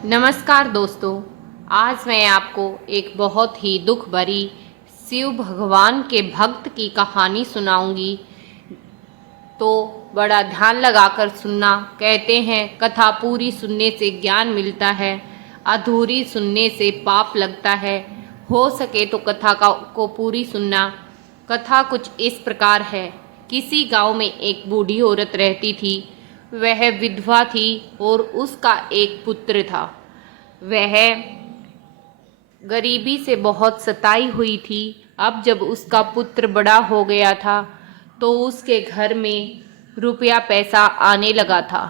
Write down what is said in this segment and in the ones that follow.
नमस्कार दोस्तों। आज मैं आपको एक बहुत ही दुख भरी शिव भगवान के भक्त की कहानी सुनाऊंगी, तो बड़ा ध्यान लगाकर सुनना। कहते हैं कथा पूरी सुनने से ज्ञान मिलता है, अधूरी सुनने से पाप लगता है। हो सके तो कथा को पूरी सुनना। कथा कुछ इस प्रकार है। किसी गांव में एक बूढ़ी औरत रहती थी। वह विधवा थी और उसका एक पुत्र था। वह गरीबी से बहुत सताई हुई थी। अब जब उसका पुत्र बड़ा हो गया था तो उसके घर में रुपया पैसा आने लगा था।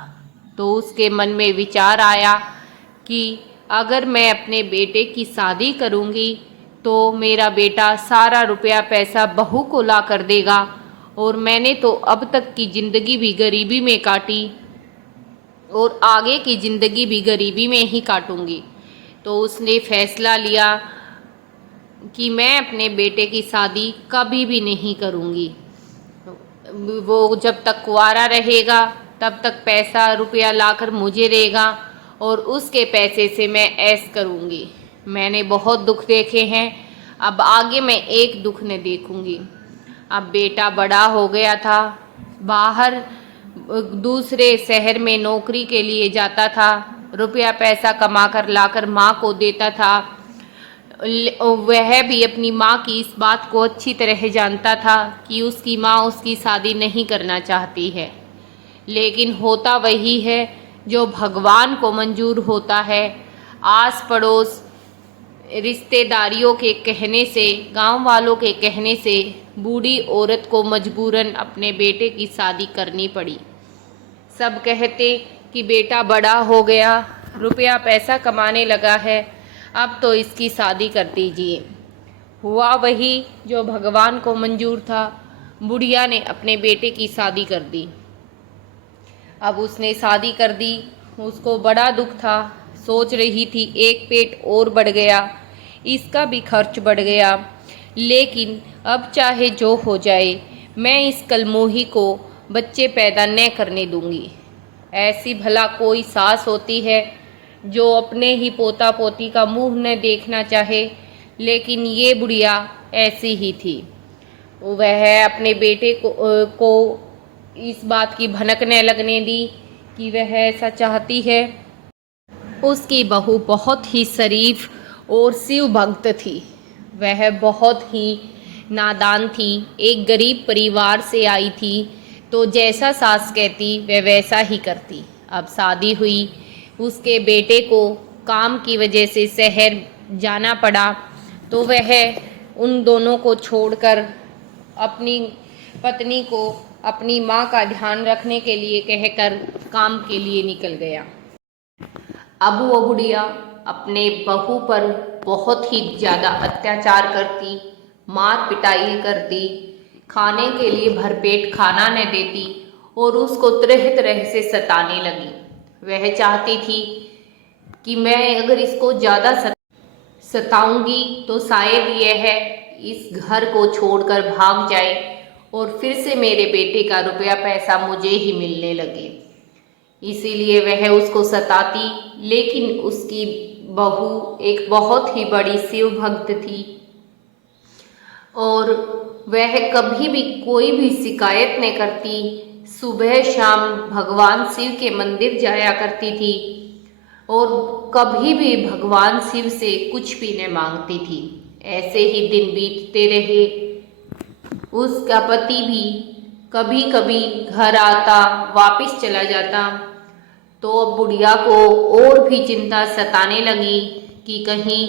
तो उसके मन में विचार आया कि अगर मैं अपने बेटे की शादी करूंगी तो मेरा बेटा सारा रुपया पैसा बहू को ला कर देगा, और मैंने तो अब तक की ज़िंदगी भी गरीबी में काटी और आगे की ज़िंदगी भी गरीबी में ही काटूंगी। तो उसने फैसला लिया कि मैं अपने बेटे की शादी कभी भी नहीं करूंगी। वो जब तक कुंवारा रहेगा तब तक पैसा रुपया लाकर मुझे देगा और उसके पैसे से मैं ऐश करूंगी। मैंने बहुत दुख देखे हैं, अब आगे मैं एक दुख न देखूंगी। अब बेटा बड़ा हो गया था, बाहर दूसरे शहर में नौकरी के लिए जाता था, रुपया पैसा कमा कर लाकर माँ को देता था। वह भी अपनी माँ की इस बात को अच्छी तरह जानता था कि उसकी माँ उसकी शादी नहीं करना चाहती है, लेकिन होता वही है जो भगवान को मंजूर होता है। आस पड़ोस रिश्तेदारियों के कहने से, गांव वालों के कहने से बूढ़ी औरत को मजबूरन अपने बेटे की शादी करनी पड़ी। सब कहते कि बेटा बड़ा हो गया, रुपया पैसा कमाने लगा है, अब तो इसकी शादी कर दीजिए। हुआ वही जो भगवान को मंजूर था। बुढ़िया ने अपने बेटे की शादी कर दी। अब उसने शादी कर दी, उसको बड़ा दुख था। सोच रही थी एक पेट और बढ़ गया, इसका भी खर्च बढ़ गया, लेकिन अब चाहे जो हो जाए मैं इस कलमोही को बच्चे पैदा न करने दूंगी। ऐसी भला कोई सास होती है जो अपने ही पोता पोती का मुंह न देखना चाहे, लेकिन ये बुढ़िया ऐसी ही थी। वह अपने बेटे को इस बात की भनक न लगने दी कि वह ऐसा चाहती है। उसकी बहू बहुत ही शरीफ और शिव भक्त थी। वह बहुत ही नादान थी, एक गरीब परिवार से आई थी, तो जैसा सास कहती वह वैसा ही करती। अब शादी हुई, उसके बेटे को काम की वजह से शहर जाना पड़ा, तो वह उन दोनों को छोड़कर अपनी पत्नी को अपनी माँ का ध्यान रखने के लिए कहकर काम के लिए निकल गया। अब वो बुढ़िया अपने बहू पर बहुत ही ज़्यादा अत्याचार करती, मार पिटाई करती, खाने के लिए भरपेट खाना न देती और उसको तरह तरह से सताने लगी। वह चाहती थी कि मैं अगर इसको ज़्यादा सताऊंगी तो शायद यह इस घर को छोड़कर भाग जाए और फिर से मेरे बेटे का रुपया पैसा मुझे ही मिलने लगे। इसीलिए वह उसको सताती, लेकिन उसकी बहू एक बहुत ही बड़ी शिव भक्त थी और वह कभी भी कोई भी शिकायत नहीं करती। सुबह शाम भगवान शिव के मंदिर जाया करती थी और कभी भी भगवान शिव से कुछ भी न मांगती थी। ऐसे ही दिन बीतते रहे। उसका पति भी कभी कभी घर आता, वापस चला जाता, तो अब बुढ़िया को और भी चिंता सताने लगी कि कहीं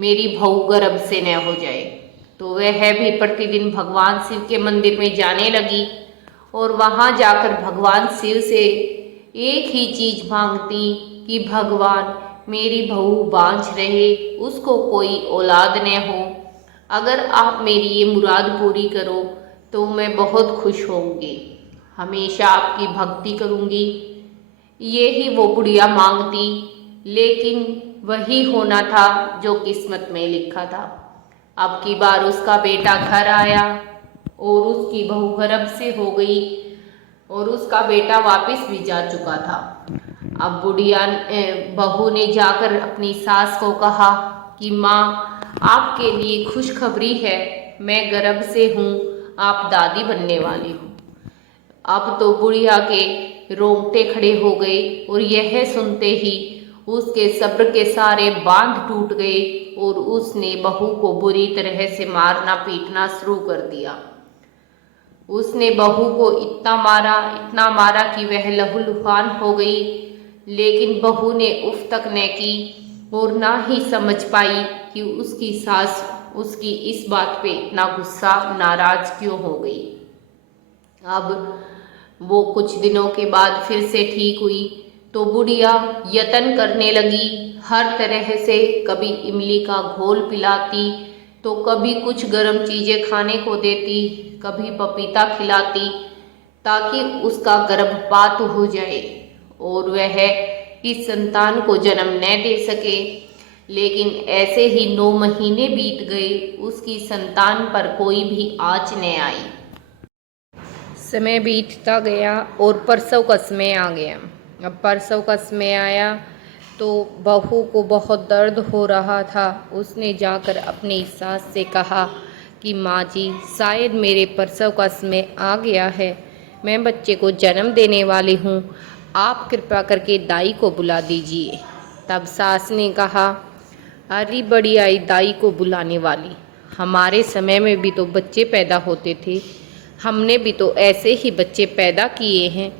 मेरी बहू गर्भ से न हो जाए। तो वह भी प्रतिदिन भगवान शिव के मंदिर में जाने लगी और वहाँ जाकर भगवान शिव से एक ही चीज़ मांगती कि भगवान मेरी बहू बांझ रहे, उसको कोई औलाद न हो, अगर आप मेरी ये मुराद पूरी करो तो मैं बहुत खुश होंगी, हमेशा आपकी भक्ति करूँगी। ये ही वो बुढ़िया मांगती, लेकिन वही होना था जो किस्मत में लिखा था। अब की बार उसका बेटा घर आया और उसकी बहू गर्भ से हो गई और उसका बेटा वापस भी जा चुका था। अब बहू ने जाकर अपनी सास को कहा कि माँ, आपके लिए खुशखबरी है, मैं गर्भ से हूँ, आप दादी बनने वाली हो। अब तो बुढ़िया के रोंगटे खड़े हो गए और यह सुनते ही उसके सब्र के सारे बांध टूट गए और उसने बहू को बुरी तरह से मारना पीटना शुरू कर दिया। उसने बहू को इतना मारा कि वह लहूलुहान हो गई, लेकिन बहू ने उफ तक न की और ना ही समझ पाई कि उसकी सास उसकी इस बात पे इतना गुस्सा नाराज क्यों हो गई। अब वो कुछ दिनों के बाद फिर से ठीक हुई तो बुढ़िया यत्न करने लगी हर तरह से, कभी इमली का घोल पिलाती तो कभी कुछ गर्म चीज़ें खाने को देती, कभी पपीता खिलाती ताकि उसका गर्भपात हो जाए और वह इस संतान को जन्म न दे सके। लेकिन ऐसे ही 9 महीने बीत गए, उसकी संतान पर कोई भी आँच न आई। समय बीतता गया और प्रसव का समय आ गया। अब प्रसव का समय आया तो बहू को बहुत दर्द हो रहा था। उसने जाकर अपनी सास से कहा कि माँ जी, शायद मेरे प्रसव का समय आ गया है, मैं बच्चे को जन्म देने वाली हूँ, आप कृपा करके दाई को बुला दीजिए। तब सास ने कहा, अरे बड़ी आई दाई को बुलाने वाली, हमारे समय में भी तो बच्चे पैदा होते थे, हमने भी तो ऐसे ही बच्चे पैदा किए हैं।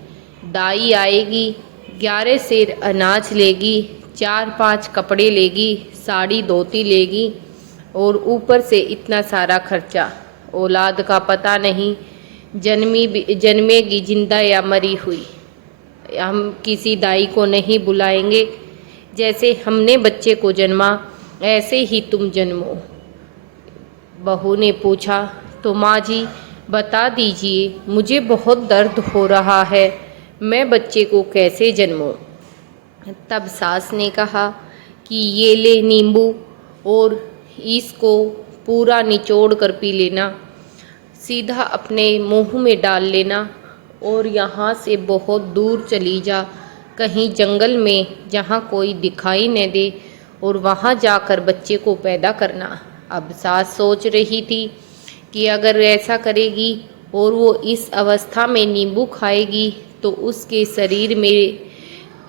दाई आएगी, 11 सेर अनाज लेगी, 4-5 कपड़े लेगी, साड़ी धोती लेगी और ऊपर से इतना सारा खर्चा। औलाद का पता नहीं जन्मेगी जिंदा या मरी हुई। हम किसी दाई को नहीं बुलाएंगे, जैसे हमने बच्चे को जन्मा ऐसे ही तुम जन्मो। बहू ने पूछा, तो माँ जी बता दीजिए, मुझे बहुत दर्द हो रहा है, मैं बच्चे को कैसे जन्मूं। तब सास ने कहा कि ये ले नींबू और इसको पूरा निचोड़ कर पी लेना, सीधा अपने मुंह में डाल लेना और यहाँ से बहुत दूर चली जा, कहीं जंगल में जहाँ कोई दिखाई न दे, और वहाँ जाकर बच्चे को पैदा करना। अब सास सोच रही थी कि अगर ऐसा करेगी और वो इस अवस्था में नींबू खाएगी तो उसके शरीर में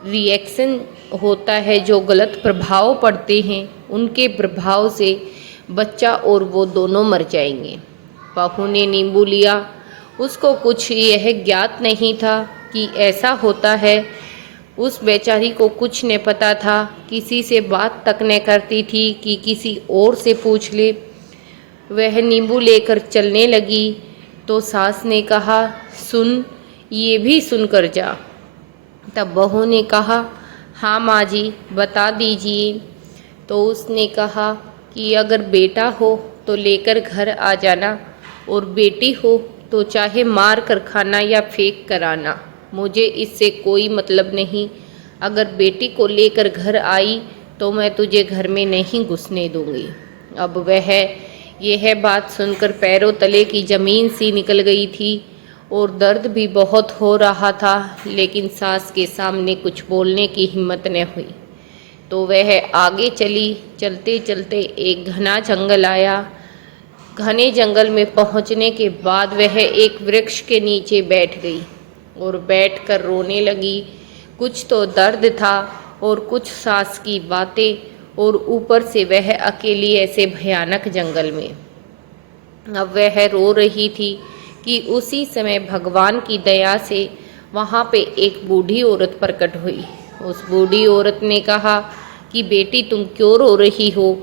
रिएक्शन होता है, जो गलत प्रभाव पड़ते हैं, उनके प्रभाव से बच्चा और वो दोनों मर जाएंगे। बहू ने नींबू लिया, उसको कुछ यह ज्ञात नहीं था कि ऐसा होता है। उस बेचारी को कुछ न पता था, किसी से बात तक न करती थी कि किसी और से पूछ ले। वह नींबू लेकर चलने लगी तो सास ने कहा, सुन, ये भी सुन कर जा। तब बहू ने कहा, हाँ माँ जी बता दीजिए। तो उसने कहा कि अगर बेटा हो तो लेकर घर आ जाना और बेटी हो तो चाहे मार कर खाना या फेंक कर आना, मुझे इससे कोई मतलब नहीं। अगर बेटी को लेकर घर आई तो मैं तुझे घर में नहीं घुसने दूंगी। अब वह यह बात सुनकर पैरों तले की ज़मीन सी निकल गई थी और दर्द भी बहुत हो रहा था, लेकिन सास के सामने कुछ बोलने की हिम्मत न हुई। तो वह आगे चली। चलते चलते एक घना जंगल आया। घने जंगल में पहुंचने के बाद वह एक वृक्ष के नीचे बैठ गई और बैठकर रोने लगी। कुछ तो दर्द था और कुछ सास की बातें, और ऊपर से वह अकेली ऐसे भयानक जंगल में। अब वह रो रही थी कि उसी समय भगवान की दया से वहाँ पे एक बूढ़ी औरत प्रकट हुई। उस बूढ़ी औरत ने कहा कि बेटी तुम क्यों रो रही हो।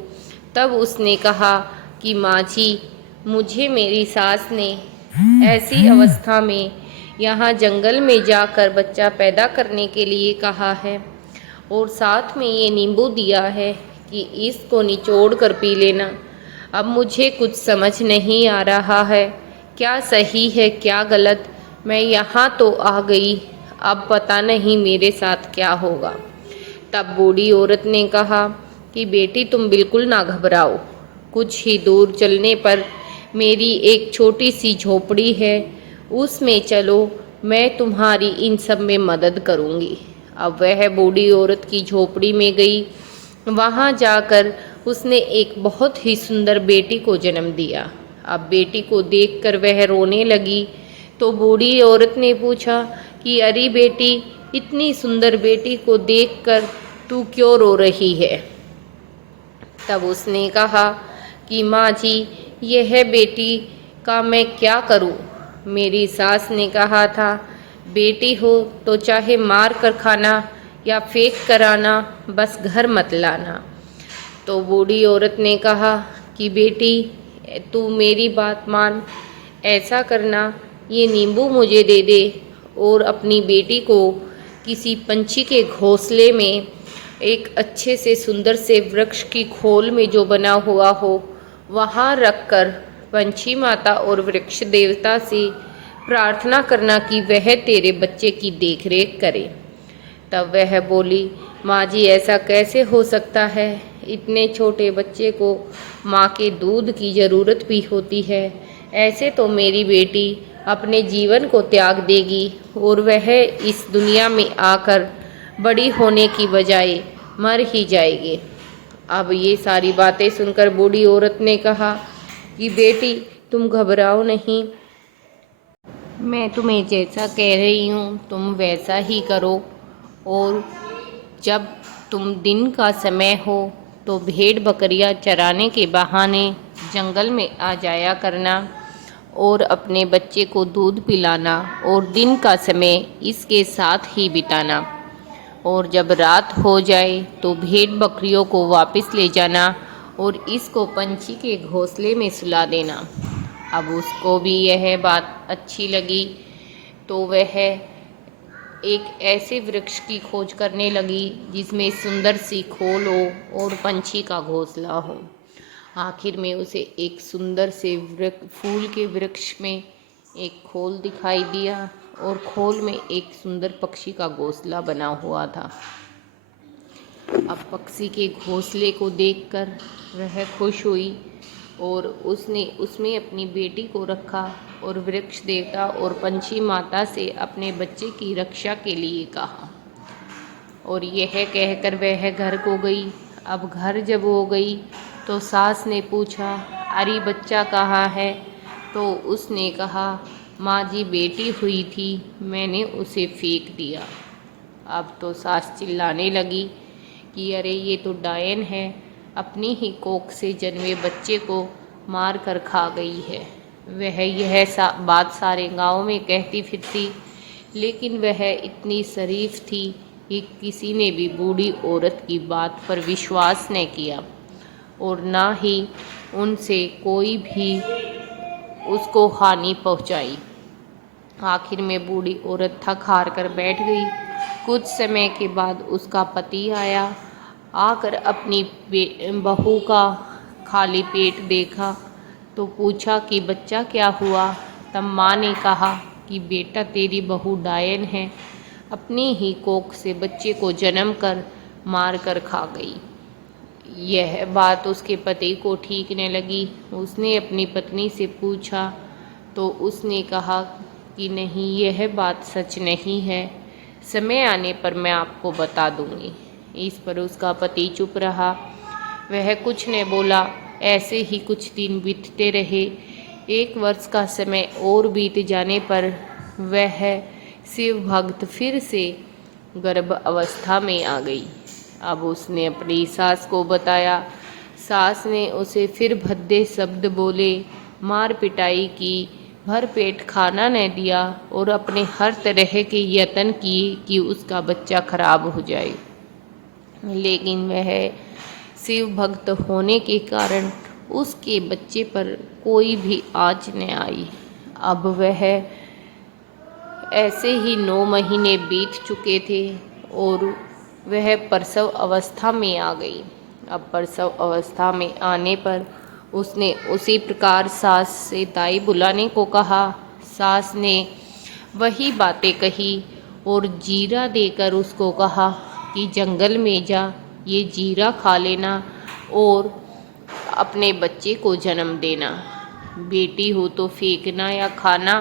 तब उसने कहा कि माँ जी, मुझे मेरी सास ने ऐसी अवस्था में यहाँ जंगल में जाकर बच्चा पैदा करने के लिए कहा है और साथ में ये नींबू दिया है कि इसको निचोड़ कर पी लेना। अब मुझे कुछ समझ नहीं आ रहा है, क्या सही है क्या गलत। मैं यहाँ तो आ गई, अब पता नहीं मेरे साथ क्या होगा। तब बूढ़ी औरत ने कहा कि बेटी तुम बिल्कुल ना घबराओ, कुछ ही दूर चलने पर मेरी एक छोटी सी झोपड़ी है, उसमें चलो, मैं तुम्हारी इन सब में मदद करूँगी। अब वह बूढ़ी औरत की झोपड़ी में गई। वहाँ जाकर उसने एक बहुत ही सुंदर बेटी को जन्म दिया। अब बेटी को देखकर वह रोने लगी। तो बूढ़ी औरत ने पूछा कि अरे बेटी, इतनी सुंदर बेटी को देखकर तू क्यों रो रही है? तब उसने कहा कि माँ जी, यह बेटी का मैं क्या करूँ? मेरी सास ने कहा था, बेटी हो तो चाहे मार कर खाना या फेंक कर आना, बस घर मत लाना। तो बूढ़ी औरत ने कहा कि बेटी, तू मेरी बात मान, ऐसा करना, ये नींबू मुझे दे दे और अपनी बेटी को किसी पंछी के घोंसले में, एक अच्छे से सुंदर से वृक्ष की खोल में जो बना हुआ हो, वहाँ रखकर पंछी माता और वृक्ष देवता से प्रार्थना करना कि वह तेरे बच्चे की देखरेख करे। तब वह बोली, माँ जी, ऐसा कैसे हो सकता है? इतने छोटे बच्चे को माँ के दूध की ज़रूरत भी होती है। ऐसे तो मेरी बेटी अपने जीवन को त्याग देगी और वह इस दुनिया में आकर बड़ी होने की बजाय मर ही जाएगी। अब ये सारी बातें सुनकर बूढ़ी औरत ने कहा कि बेटी, तुम घबराओ नहीं, मैं तुम्हें जैसा कह रही हूँ तुम वैसा ही करो। और जब तुम दिन का समय हो तो भेड़ बकरियां चराने के बहाने जंगल में आ जाया करना और अपने बच्चे को दूध पिलाना और दिन का समय इसके साथ ही बिताना। और जब रात हो जाए तो भेड़ बकरियों को वापस ले जाना और इसको पंछी के घोंसले में सुला देना। अब उसको भी यह बात अच्छी लगी तो वह एक ऐसे वृक्ष की खोज करने लगी जिसमें सुंदर सी खोल हो और पंछी का घोंसला हो। आखिर में उसे एक सुंदर से फूल के वृक्ष में एक खोल दिखाई दिया और खोल में एक सुंदर पक्षी का घोंसला बना हुआ था। अब पक्षी के घोंसले को देखकर वह खुश हुई और उसने उसमें अपनी बेटी को रखा और वृक्ष देवता और पंछी माता से अपने बच्चे की रक्षा के लिए कहा। और यह कहकर वह घर को गई। अब घर जब हो गई तो सास ने पूछा, अरे बच्चा कहाँ है? तो उसने कहा, माँ जी, बेटी हुई थी, मैंने उसे फेंक दिया। अब तो सास चिल्लाने लगी कि अरे ये तो डायन है, अपनी ही कोख से जन्मे बच्चे को मार कर खा गई है। वह यह बात सारे गांव में कहती फिरती, लेकिन वह इतनी शरीफ थी कि किसी ने भी बूढ़ी औरत की बात पर विश्वास न किया और ना ही उनसे कोई भी उसको हानि पहुंचाई। आखिर में बूढ़ी औरत थक हार कर बैठ गई। कुछ समय के बाद उसका पति आया। आकर अपनी बहू का खाली पेट देखा तो पूछा कि बच्चा क्या हुआ? तब माँ ने कहा कि बेटा, तेरी बहू डायन है, अपनी ही कोख से बच्चे को जन्म कर मार कर खा गई। यह बात उसके पति को ठीक न लगी। उसने अपनी पत्नी से पूछा तो उसने कहा कि नहीं, यह बात सच नहीं है, समय आने पर मैं आपको बता दूंगी। इस पर उसका पति चुप रहा, वह कुछ न बोला। ऐसे ही कुछ दिन बीतते रहे। 1 वर्ष का समय और बीत जाने पर वह शिव भक्त फिर से गर्भ अवस्था में आ गई। अब उसने अपनी सास को बताया। सास ने उसे फिर भद्दे शब्द बोले, मार पिटाई की, भर पेट खाना न दिया और अपने हर तरह के यत्न किए कि उसका बच्चा खराब हो जाए। लेकिन वह शिव भक्त होने के कारण उसके बच्चे पर कोई भी आँच न आई। अब वह ऐसे ही 9 महीने बीत चुके थे और वह प्रसव अवस्था में आ गई। अब प्रसव अवस्था में आने पर उसने उसी प्रकार सास से दाई बुलाने को कहा। सास ने वही बातें कही और जीरा देकर उसको कहा कि जंगल में जा, ये जीरा खा लेना और अपने बच्चे को जन्म देना। बेटी हो तो फेंकना या खाना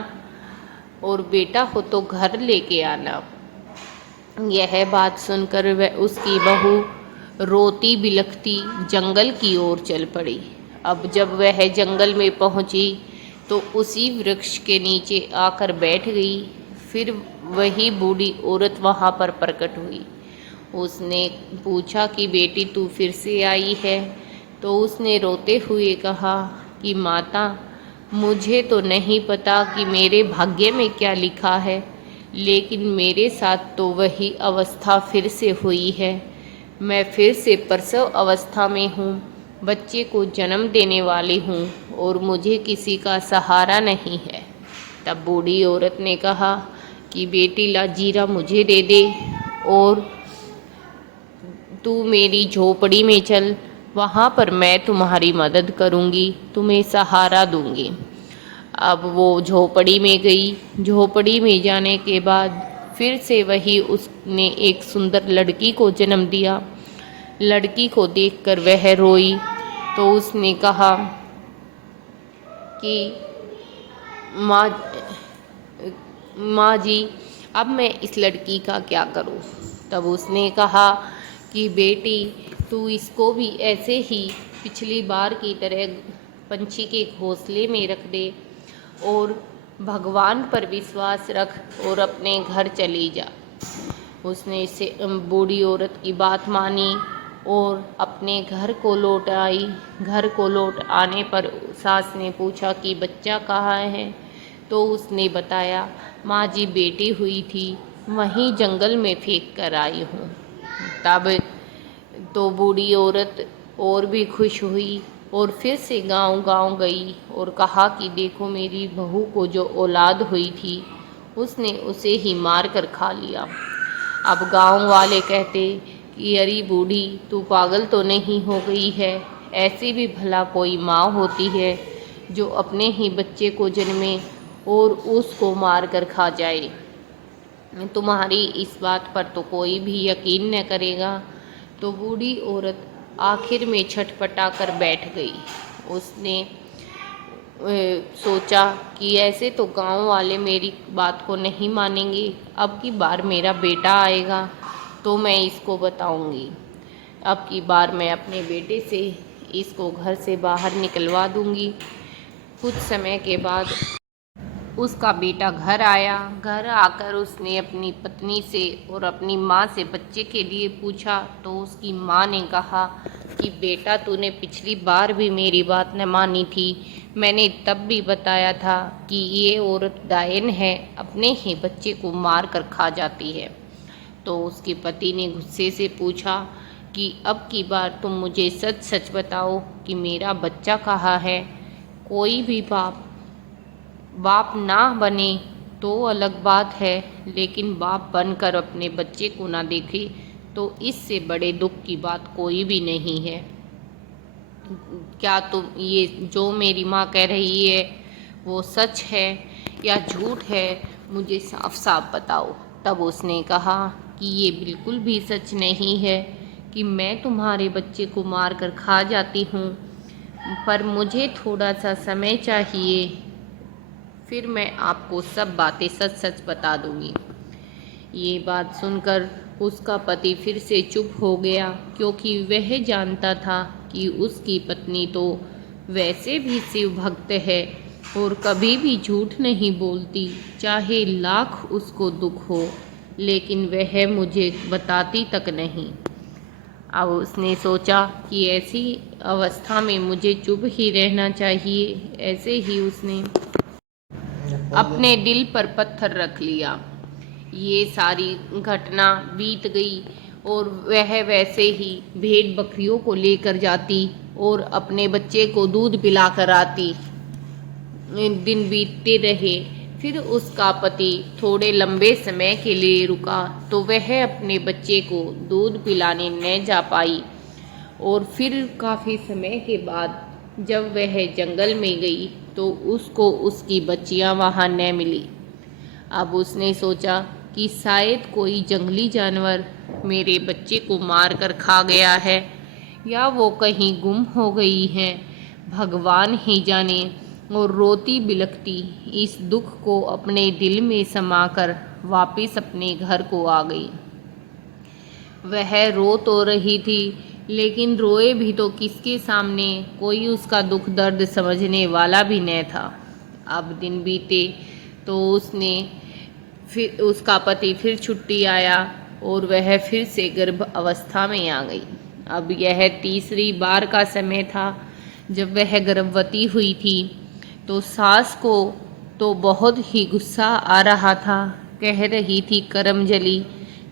और बेटा हो तो घर लेके आना। यह बात सुनकर वह उसकी बहू रोती बिलखती जंगल की ओर चल पड़ी। अब जब वह जंगल में पहुंची तो उसी वृक्ष के नीचे आकर बैठ गई। फिर वही बूढ़ी औरत वहां पर प्रकट हुई। उसने पूछा कि बेटी तू फिर से आई है? तो उसने रोते हुए कहा कि माता, मुझे तो नहीं पता कि मेरे भाग्य में क्या लिखा है, लेकिन मेरे साथ तो वही अवस्था फिर से हुई है। मैं फिर से प्रसव अवस्था में हूँ, बच्चे को जन्म देने वाली हूँ और मुझे किसी का सहारा नहीं है। तब बूढ़ी औरत ने कहा कि बेटी ला जीरा मुझे दे दे और तू मेरी झोपड़ी में चल, वहाँ पर मैं तुम्हारी मदद करूँगी, तुम्हें सहारा दूँगी। अब वो झोपड़ी में गई। झोपड़ी में जाने के बाद फिर से वही उसने एक सुंदर लड़की को जन्म दिया। लड़की को देखकर वह रोई तो उसने कहा कि माँ माँ जी, अब मैं इस लड़की का क्या करूँ? तब उसने कहा कि बेटी तू इसको भी ऐसे ही पिछली बार की तरह पंछी के घोंसले में रख दे और भगवान पर विश्वास रख और अपने घर चली जा। उसने इसे बूढ़ी औरत की बात मानी और अपने घर को लौट आई। घर को लौट आने पर सास ने पूछा कि बच्चा कहाँ है? तो उसने बताया, माँ जी बेटी हुई थी, वहीं जंगल में फेंक कर आई हूँ। तब तो बूढ़ी औरत और भी खुश हुई और फिर से गांव-गांव गई और कहा कि देखो मेरी बहू को जो औलाद हुई थी उसने उसे ही मार कर खा लिया। अब गांव वाले कहते कि अरे बूढ़ी, तू पागल तो नहीं हो गई है? ऐसी भी भला कोई माँ होती है जो अपने ही बच्चे को जन्मे और उसको मार कर खा जाए? तुम्हारी इस बात पर तो कोई भी यकीन न करेगा। तो बूढ़ी औरत आखिर में छटपटा कर बैठ गई। उसने सोचा कि ऐसे तो गांव वाले मेरी बात को नहीं मानेंगे, अब की बार मेरा बेटा आएगा तो मैं इसको बताऊंगी। अब की बार मैं अपने बेटे से इसको घर से बाहर निकलवा दूंगी। कुछ समय के बाद उसका बेटा घर आया। घर आकर उसने अपनी पत्नी से और अपनी माँ से बच्चे के लिए पूछा तो उसकी माँ ने कहा कि बेटा तूने पिछली बार भी मेरी बात न मानी थी। मैंने तब भी बताया था कि ये औरत डायन है, अपने ही बच्चे को मार कर खा जाती है। तो उसके पति ने गुस्से से पूछा कि अब की बार तुम मुझे सच सच बताओ कि मेरा बच्चा कहाँ है। कोई भी बाप ना बने तो अलग बात है, लेकिन बाप बनकर अपने बच्चे को ना देखे तो इससे बड़े दुख की बात कोई भी नहीं है। क्या तुम ये जो मेरी माँ कह रही है वो सच है या झूठ है? मुझे साफ साफ बताओ। तब उसने कहा कि ये बिल्कुल भी सच नहीं है कि मैं तुम्हारे बच्चे को मार कर खा जाती हूँ, पर मुझे थोड़ा सा समय चाहिए, फिर मैं आपको सब बातें सच सच बता दूंगी। ये बात सुनकर उसका पति फिर से चुप हो गया, क्योंकि वह जानता था कि उसकी पत्नी तो वैसे भी शिव भक्त है और कभी भी झूठ नहीं बोलती, चाहे लाख उसको दुख हो, लेकिन वह मुझे बताती तक नहीं। अब उसने सोचा कि ऐसी अवस्था में मुझे चुप ही रहना चाहिए। ऐसे ही उसने अपने दिल पर पत्थर रख लिया। ये सारी घटना बीत गई और वह वैसे ही भेड़ बकरियों को लेकर जाती और अपने बच्चे को दूध पिलाकर आती। दिन बीतते रहे। फिर उसका पति थोड़े लंबे समय के लिए रुका तो वह अपने बच्चे को दूध पिलाने न जा पाई और फिर काफ़ी समय के बाद जब वह जंगल में गई तो उसको उसकी बच्चियां वहां न मिली। अब उसने सोचा कि शायद कोई जंगली जानवर मेरे बच्चे को मार कर खा गया है या वो कहीं गुम हो गई हैं, भगवान ही जाने। और रोती बिलखती इस दुख को अपने दिल में समाकर वापस अपने घर को आ गई। वह रो तो रही थी, लेकिन रोए भी तो किसके सामने, कोई उसका दुख दर्द समझने वाला भी न था। अब दिन बीते तो उसका पति फिर छुट्टी आया और वह फिर से गर्भ अवस्था में आ गई। अब यह तीसरी बार का समय था जब वह गर्भवती हुई थी। तो सास को तो बहुत ही गुस्सा आ रहा था। कह रही थी, करमजली,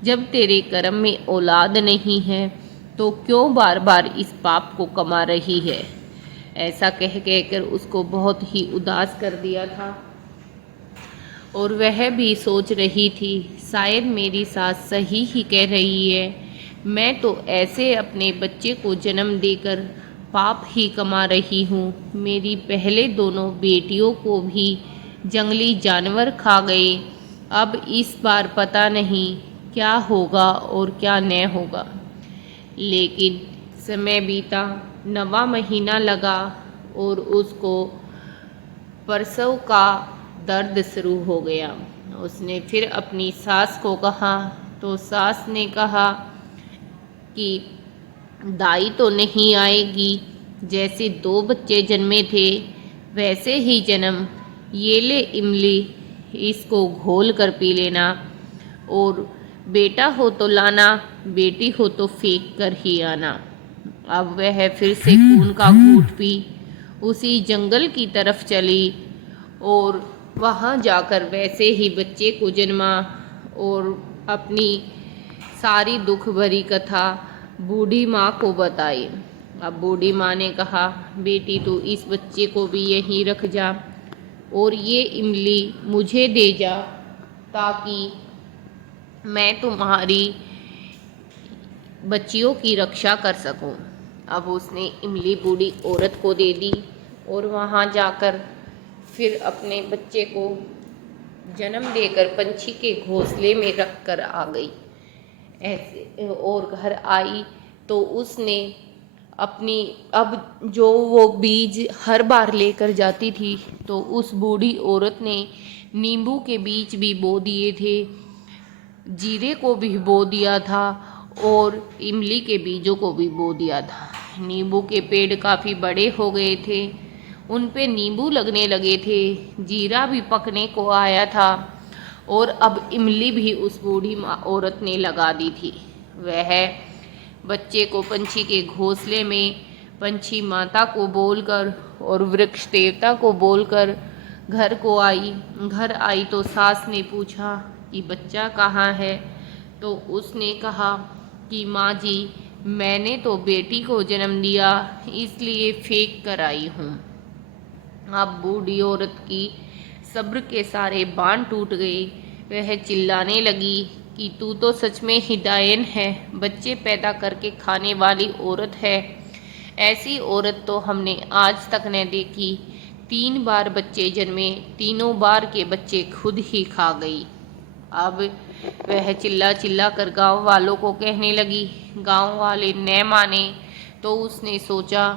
जब तेरे कर्म में औलाद नहीं है तो क्यों बार बार इस पाप को कमा रही है। ऐसा कह कहकर उसको बहुत ही उदास कर दिया था। और वह भी सोच रही थी, शायद मेरी सास सही ही कह रही है, मैं तो ऐसे अपने बच्चे को जन्म देकर पाप ही कमा रही हूँ। मेरी पहले दोनों बेटियों को भी जंगली जानवर खा गए। अब इस बार पता नहीं क्या होगा और क्या न होगा। लेकिन समय बीता, 9वां महीना लगा और उसको प्रसव का दर्द शुरू हो गया। उसने फिर अपनी सास को कहा तो सास ने कहा कि दाई तो नहीं आएगी, जैसे 2 बच्चे जन्मे थे वैसे ही जन्म। ये ले इमली, इसको घोल कर पी लेना, और बेटा हो तो लाना, बेटी हो तो फेंक कर ही आना। अब वह फिर से खून का घूंट पी उसी जंगल की तरफ चली और वहाँ जाकर वैसे ही बच्चे को जन्मा और अपनी सारी दुख भरी कथा बूढ़ी माँ को बताई। अब बूढ़ी माँ ने कहा, बेटी तू इस बच्चे को भी यहीं रख जा और ये इमली मुझे दे जा, ताकि मैं तुम्हारी बच्चियों की रक्षा कर सकूं। अब उसने इमली बूढ़ी औरत को दे दी और वहाँ जाकर फिर अपने बच्चे को जन्म देकर पंछी के घोंसले में रख कर आ गई। ऐसे और घर आई तो उसने अपनी, अब जो वो बीज हर बार लेकर जाती थी, तो उस बूढ़ी औरत ने नींबू के बीज भी बो दिए थे, जीरे को भी बो दिया था और इमली के बीजों को भी बो दिया था। नींबू के पेड़ काफ़ी बड़े हो गए थे, उन पे नींबू लगने लगे थे, जीरा भी पकने को आया था और अब इमली भी उस बूढ़ी औरत ने लगा दी थी। वह बच्चे को पंछी के घोंसले में पंछी माता को बोलकर और वृक्ष देवता को बोलकर घर आई तो सास ने पूछा कि बच्चा कहाँ है। तो उसने कहा कि माँ जी, मैंने तो बेटी को जन्म दिया, इसलिए फेंक कर आई हूँ। अब बूढ़ी औरत की सब्र के सारे बांध टूट गए। वह चिल्लाने लगी कि तू तो सच में हिदायन है, बच्चे पैदा करके खाने वाली औरत है। ऐसी औरत तो हमने आज तक न देखी। 3 बार बच्चे जन्मे, तीनों बार के बच्चे खुद ही खा गई। अब वह चिल्ला चिल्ला कर गांव वालों को कहने लगी। गांव वाले न माने तो उसने सोचा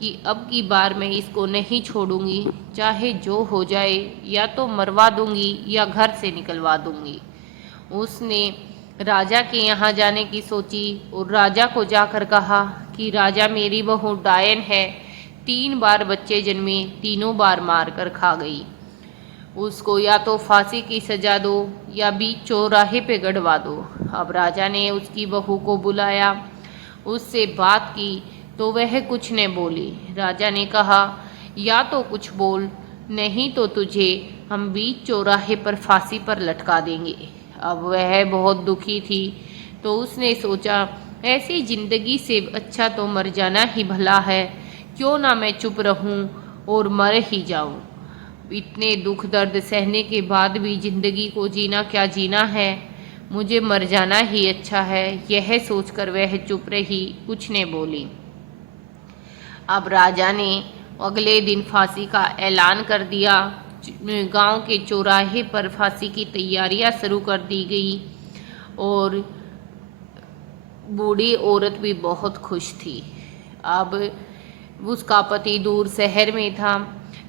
कि अब की बार मैं इसको नहीं छोड़ूंगी, चाहे जो हो जाए, या तो मरवा दूंगी या घर से निकलवा दूंगी। उसने राजा के यहाँ जाने की सोची और राजा को जाकर कहा कि राजा, मेरी बहू डायन है, 3 बार बच्चे जन्मे, तीनों बार मार कर खा गई। उसको या तो फांसी की सजा दो या बीच चौराहे पे गड़वा दो। अब राजा ने उसकी बहू को बुलाया, उससे बात की तो वह कुछ न बोली। राजा ने कहा, या तो कुछ बोल, नहीं तो तुझे हम बीच चौराहे पर फांसी पर लटका देंगे। अब वह बहुत दुखी थी तो उसने सोचा, ऐसी जिंदगी से अच्छा तो मर जाना ही भला है, क्यों ना मैं चुप रहूं और मर ही जाऊं। इतने दुख दर्द सहने के बाद भी जिंदगी को जीना क्या जीना है, मुझे मर जाना ही अच्छा है। यह सोचकर वह चुप रही, कुछ न बोली। अब राजा ने अगले दिन फांसी का ऐलान कर दिया। गांव के चौराहे पर फांसी की तैयारियां शुरू कर दी गई और बूढ़ी औरत भी बहुत खुश थी। अब उसका पति दूर शहर में था।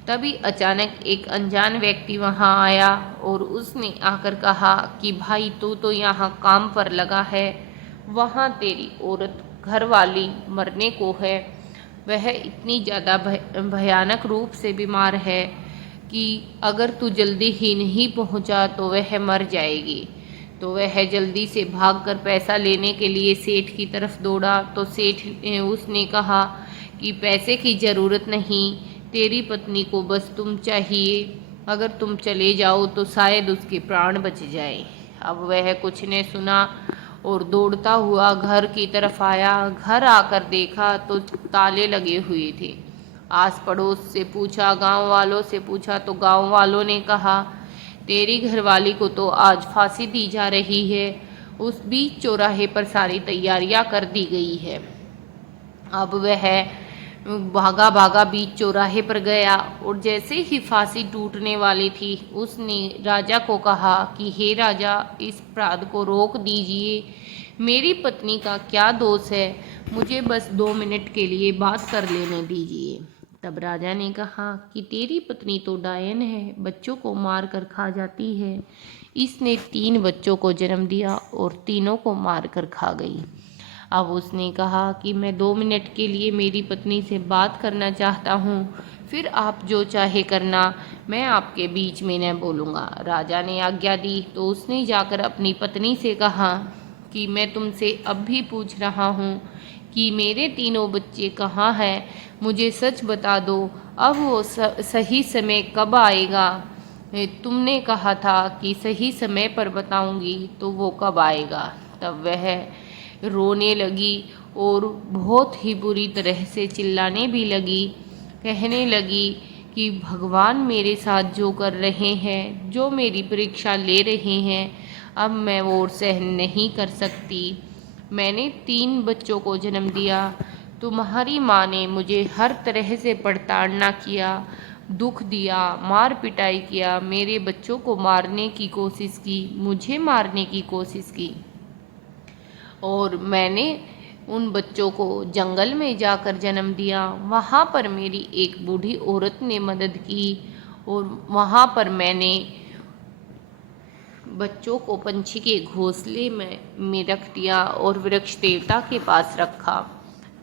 तभी अचानक एक अनजान व्यक्ति वहां आया और उसने आकर कहा कि भाई, तू तो यहाँ काम पर लगा है, वहाँ तेरी औरत घरवाली मरने को है। वह इतनी ज़्यादा भयानक रूप से बीमार है कि अगर तू जल्दी ही नहीं पहुँचा तो वह मर जाएगी। तो वह जल्दी से भागकर पैसा लेने के लिए सेठ की तरफ दौड़ा। तो सेठ उसने कहा कि पैसे की ज़रूरत नहीं, तेरी पत्नी को बस तुम चाहिए, अगर तुम चले जाओ तो शायद उसके प्राण बच जाए। अब वह कुछ ने सुना और दौड़ता हुआ घर की तरफ आया। घर आकर देखा तो ताले लगे हुए थे। आस पड़ोस से पूछा, गांव वालों से पूछा तो गांव वालों ने कहा तेरी घरवाली को तो आज फांसी दी जा रही है। उस बीच चौराहे पर सारी तैयारियां कर दी गई है। अब वह भागा भागा बीच चौराहे पर गया और जैसे ही फांसी टूटने वाली थी उसने राजा को कहा कि हे राजा, इस अपराध को रोक दीजिए, मेरी पत्नी का क्या दोष है, मुझे बस 2 मिनट के लिए बात कर लेने दीजिए। तब राजा ने कहा कि तेरी पत्नी तो डायन है, बच्चों को मार कर खा जाती है। इसने 3 बच्चों को जन्म दिया और तीनों को मार कर खा गई। अब उसने कहा कि मैं 2 मिनट के लिए मेरी पत्नी से बात करना चाहता हूँ, फिर आप जो चाहे करना, मैं आपके बीच में न बोलूँगा। राजा ने आज्ञा दी तो उसने जाकर अपनी पत्नी से कहा कि मैं तुमसे अब भी पूछ रहा हूँ कि मेरे तीनों बच्चे कहाँ हैं, मुझे सच बता दो। अब वो सही समय कब आएगा? तुमने कहा था कि सही समय पर बताऊंगी, तो वो कब आएगा? तब वह रोने लगी और बहुत ही बुरी तरह से चिल्लाने भी लगी। कहने लगी कि भगवान मेरे साथ जो कर रहे हैं, जो मेरी परीक्षा ले रहे हैं, अब मैं वो सहन नहीं कर सकती। मैंने 3 बच्चों को जन्म दिया, तुम्हारी माँ ने मुझे हर तरह से प्रताड़ना किया, दुख दिया, मार पिटाई किया, मेरे बच्चों को मारने की कोशिश की, मुझे मारने की कोशिश की और मैंने उन बच्चों को जंगल में जाकर जन्म दिया। वहाँ पर मेरी एक बूढ़ी औरत ने मदद की और वहाँ पर मैंने बच्चों को पंछी के घोंसले में रख दिया और वृक्ष देवता के पास रखा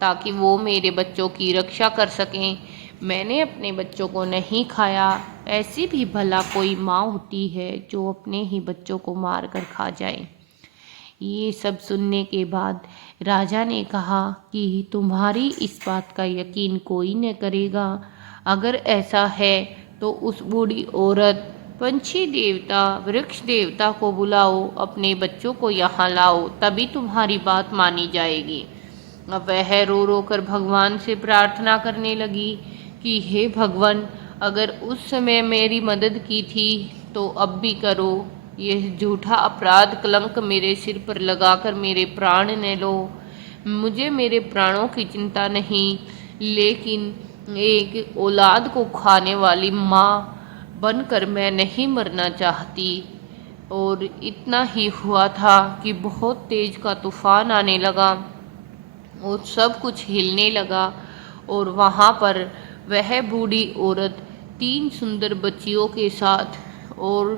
ताकि वो मेरे बच्चों की रक्षा कर सकें। मैंने अपने बच्चों को नहीं खाया। ऐसी भी भला कोई माँ होती है जो अपने ही बच्चों को मार कर खा जाए। ये सब सुनने के बाद राजा ने कहा कि तुम्हारी इस बात का यकीन कोई न करेगा। अगर ऐसा है तो उस बूढ़ी औरत, पंछी देवता, वृक्ष देवता को बुलाओ, अपने बच्चों को यहाँ लाओ, तभी तुम्हारी बात मानी जाएगी। अब वह रो रो कर भगवान से प्रार्थना करने लगी कि हे भगवान, अगर उस समय मेरी मदद की थी तो अब भी करो। यह झूठा अपराध कलंक मेरे सिर पर लगाकर मेरे प्राण न लो। मुझे मेरे प्राणों की चिंता नहीं, लेकिन एक औलाद को खाने वाली माँ बनकर मैं नहीं मरना चाहती। और इतना ही हुआ था कि बहुत तेज का तूफान आने लगा और सब कुछ हिलने लगा और वहाँ पर वह बूढ़ी औरत 3 सुंदर बच्चियों के साथ और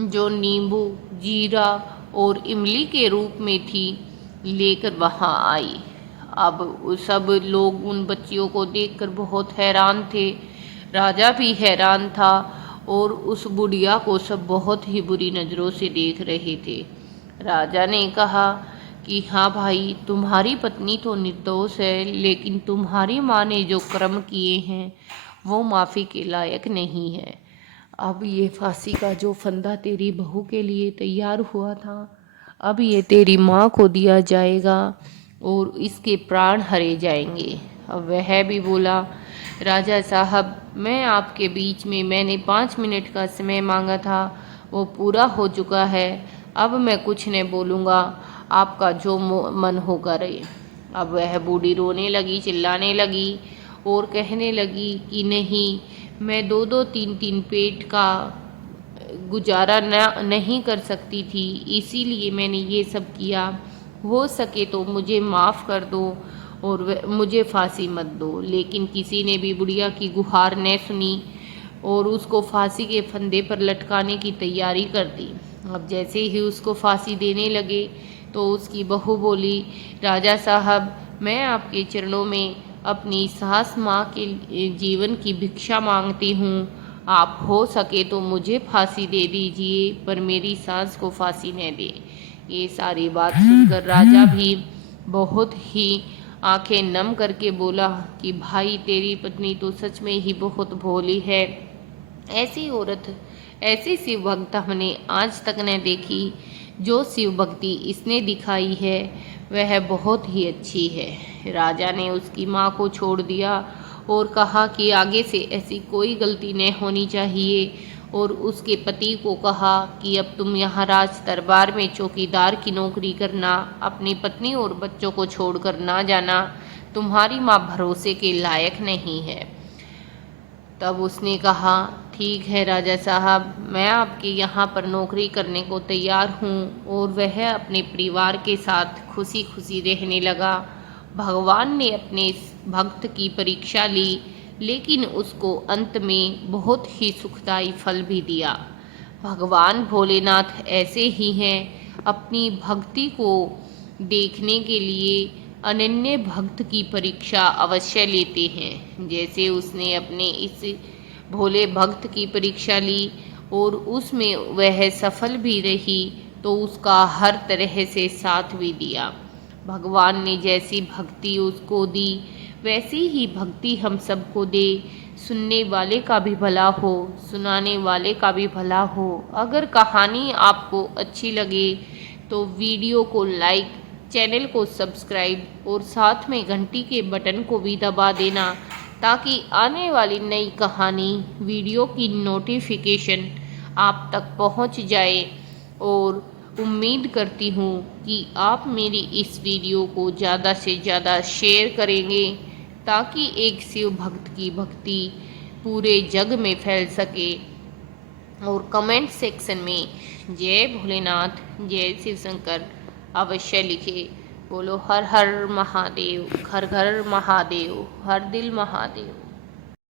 जो नींबू, जीरा और इमली के रूप में थी, लेकर वहाँ आई। अब सब लोग उन बच्चियों को देखकर बहुत हैरान थे। राजा भी हैरान था और उस बुढ़िया को सब बहुत ही बुरी नज़रों से देख रहे थे। राजा ने कहा कि हाँ भाई, तुम्हारी पत्नी तो निर्दोष है, लेकिन तुम्हारी माँ ने जो कर्म किए हैं वो माफ़ी के लायक नहीं है। अब ये फांसी का जो फंदा तेरी बहू के लिए तैयार हुआ था, अब ये तेरी माँ को दिया जाएगा और इसके प्राण हरे जाएंगे। अब वह भी बोला, राजा साहब, मैं आपके बीच में मैंने 5 मिनट का समय मांगा था, वो पूरा हो चुका है। अब मैं कुछ नहीं बोलूँगा, आपका जो मन हो करे। अब वह बूढ़ी रोने लगी, चिल्लाने लगी और कहने लगी कि नहीं, मैं 2-2, 3-3 पेट का गुजारा नहीं कर सकती थी, इसीलिए मैंने ये सब किया। हो सके तो मुझे माफ़ कर दो और मुझे फांसी मत दो। लेकिन किसी ने भी बुढ़िया की गुहार न सुनी और उसको फांसी के फंदे पर लटकाने की तैयारी कर दी। अब जैसे ही उसको फांसी देने लगे, तो उसकी बहू बोली, राजा साहब, मैं आपके चरणों में अपनी सास माँ के जीवन की भिक्षा मांगती हूँ। आप हो सके तो मुझे फांसी दे दीजिए, पर मेरी सास को फांसी न दे। ये सारी बात सुनकर राजा भी बहुत ही आंखें नम करके बोला कि भाई, तेरी पत्नी तो सच में ही बहुत भोली है। ऐसी औरत, ऐसी शिव भक्त हमने आज तक न देखी। जो शिव भक्ति इसने दिखाई है वह बहुत ही अच्छी है। राजा ने उसकी माँ को छोड़ दिया और कहा कि आगे से ऐसी कोई गलती न होनी चाहिए, और उसके पति को कहा कि अब तुम यहाँ राज दरबार में चौकीदार की नौकरी करना, अपनी पत्नी और बच्चों को छोड़कर ना जाना, तुम्हारी माँ भरोसे के लायक नहीं है। तब उसने कहा, ठीक है राजा साहब, मैं आपके यहाँ पर नौकरी करने को तैयार हूँ। और वह अपने परिवार के साथ खुशी खुशी रहने लगा। भगवान ने अपने इस भक्त की परीक्षा ली, लेकिन उसको अंत में बहुत ही सुखदायी फल भी दिया। भगवान भोलेनाथ ऐसे ही हैं, अपनी भक्ति को देखने के लिए अनन्य भक्त की परीक्षा अवश्य लेते हैं। जैसे उसने अपने इस भोले भक्त की परीक्षा ली और उसमें वह सफल भी रही, तो उसका हर तरह से साथ भी दिया। भगवान ने जैसी भक्ति उसको दी, वैसी ही भक्ति हम सबको दे। सुनने वाले का भी भला हो, सुनाने वाले का भी भला हो। अगर कहानी आपको अच्छी लगे तो वीडियो को लाइक, चैनल को सब्सक्राइब और साथ में घंटी के बटन को भी दबा देना, ताकि आने वाली नई कहानी वीडियो की नोटिफिकेशन आप तक पहुंच जाए। और उम्मीद करती हूँ कि आप मेरी इस वीडियो को ज़्यादा से ज़्यादा शेयर करेंगे, ताकि एक शिव भक्त की भक्ति पूरे जग में फैल सके। और कमेंट सेक्शन में जय भोलेनाथ, जय शिव शंकर अवश्य लिखे। बोलो हर हर महादेव, घर घर महादेव, हर दिल महादेव।